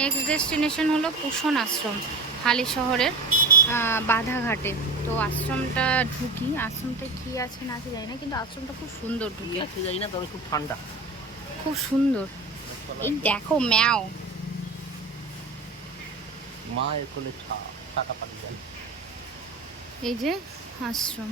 Next destination হলো পুষণ আশ্রম, হালি শহরের বাধাঘাটে। তো আশ্রমটা ঢুকি, আশ্রমটা কি আছে না আছে জানি না, কিন্তু আশ্রমটা খুব সুন্দর, ঢুকে জানি না, তবে খুব ঠান্ডা, খুব সুন্দর। এই দেখো ম্যাও, মা এর কোলে ছাতা পানি যায়। এই যে আশ্রম।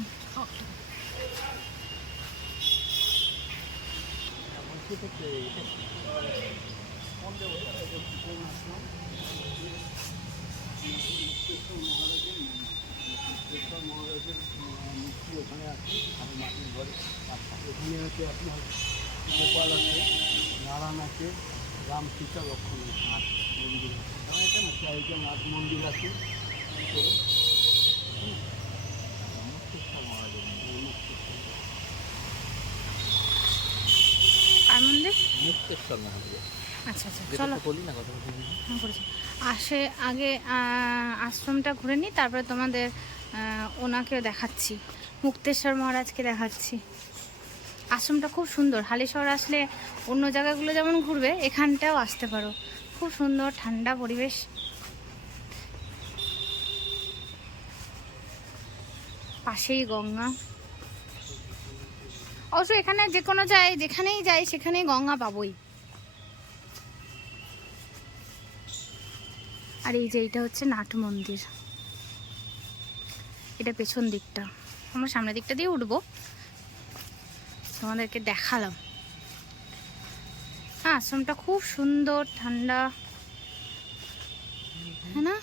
মহারাজের মূর্তি ওখানে আছে, আর মাটির ঘরে এখানে আছে আপনার গোপাল আছে, নারায়ণ আছে, রাম সীতা লক্ষ্মণ নাথ মন্দির আছে, চারিটা নাথ মন্দির আছে। মুক্তেশ্বর মহারাজের আর মন্দির মুক্তেশ্বর মহারাজের। আচ্ছা আচ্ছা, চলো বলি না কথা করেছি। আগে আশ্রমটা ঘুরে নিই, তারপরে তোমাদের ওনাকেও দেখাচ্ছি, মুক্তেশ্বর মহারাজকে দেখাচ্ছি। আশ্রমটা খুব সুন্দর। হালিশহর আসলে অন্য জায়গাগুলো যেমন ঘুরবে, এখানটাও আসতে পারো। খুব সুন্দর ঠান্ডা পরিবেশ, পাশেই গঙ্গা। অবশ্য এখানে যে কোনো যেখানেই যাই সেখানেই গঙ্গা পাবোই। আর এই যে এইটা হচ্ছে নাট মন্দির, এটা পেছন দিকটা, আমরা সামনের দিকটা দিয়ে উঠবো, তোমাদেরকে দেখালাম। হ্যাঁ, আশ্রমটা খুব সুন্দর, ঠান্ডা, হ্যাঁ না?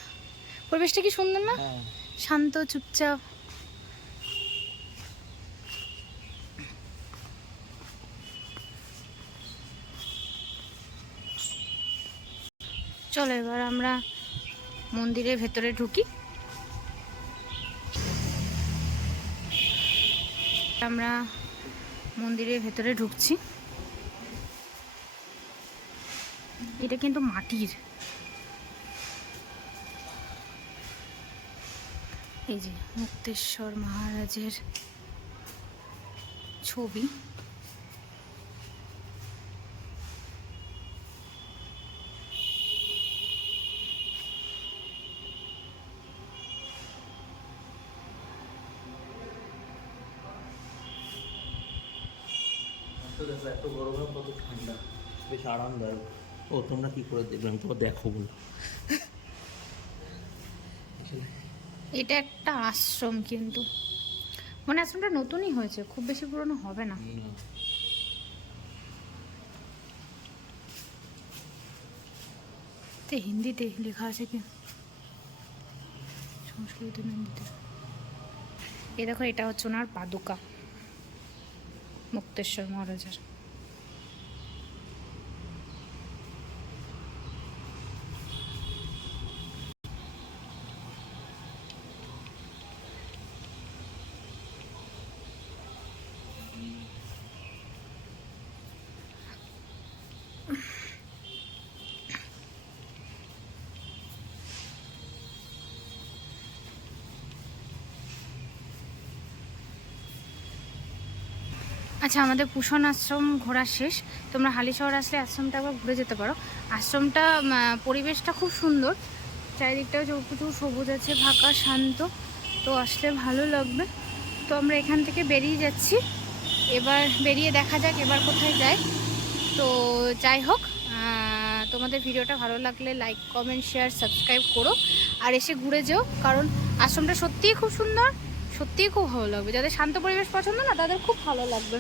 পরিবেশটা কি সুন্দর না? শান্ত, চুপচাপ। চলো এবার আমরা মন্দিরের ভেতরে ঢুকি। আমরা মন্দিরের ভেতরে ঢুকছি। এটা কিন্তু মাটির, এই যে মুক্তেশ্বর মহারাজের ছবি। দেখো এত গরমে কত ঠান্ডা, বেশ আরামদায়ক। ও তোমরা কি করে দেখবে, আমি তোমার দেখো বলো। এটা একটা আশ্রম, কিন্তু মানে আশ্রমটা নতুনই হয়েছে, খুব বেশি পুরনো হবে না। হিন্দিতে লেখা আছে কি, সংস্কৃত হিন্দিতে। এ দেখো, এটা হচ্ছে ওনার পাদুকা, মুক্তেশ্বর মহারাজার। আচ্ছা, আমাদের পুষণ আশ্রম ঘোরা শেষ। তোমরা হালিশহর আসলে আশ্রমটা একবার ঘুরে যেতে পারো। আশ্রমটা পরিবেশটা খুব সুন্দর, চারিদিকটাও প্রচুর সবুজ আছে, ফাঁকা, শান্ত। তো আসলে ভালো লাগবে। তো আমরা এখান থেকে বেরিয়ে যাচ্ছি, এবার বেরিয়ে দেখা যাক এবার কোথায় যাই। তো যাই হোক, তোমাদের ভিডিওটা ভালো লাগলে লাইক, কমেন্ট, শেয়ার, সাবস্ক্রাইব করো, আর এসে ঘুরে যেও, কারণ আশ্রমটা সত্যিই খুব সুন্দর, সত্যিই খুব ভালো লাগবে। যাদের শান্ত পরিবেশ পছন্দ না, তাদের খুব ভালো লাগবে।